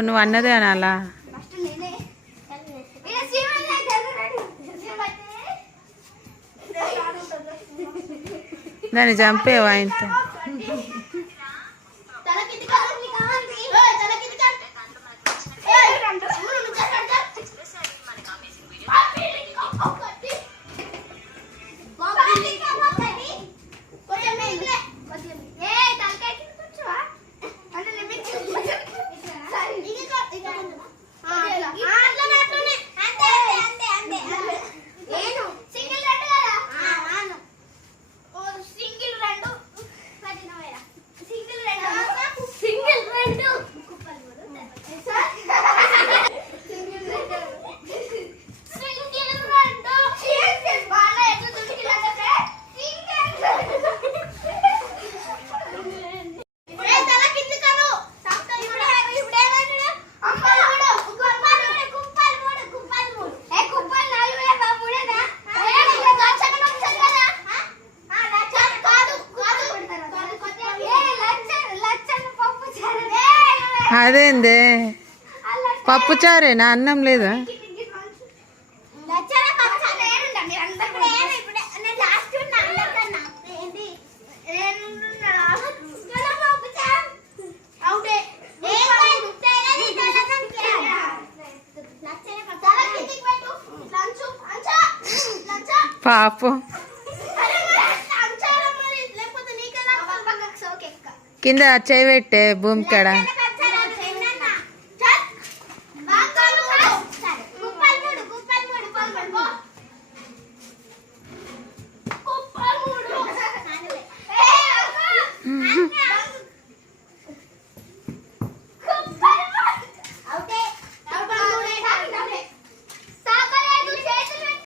నువ్వు అన్నదే అనాలా? దాన్ని చంపేవా ఇంత? window. అదేందే? పప్పుచారేనా అన్నం లేదా? పాపం. కింద చేయబెట్టే భూమి కాడ.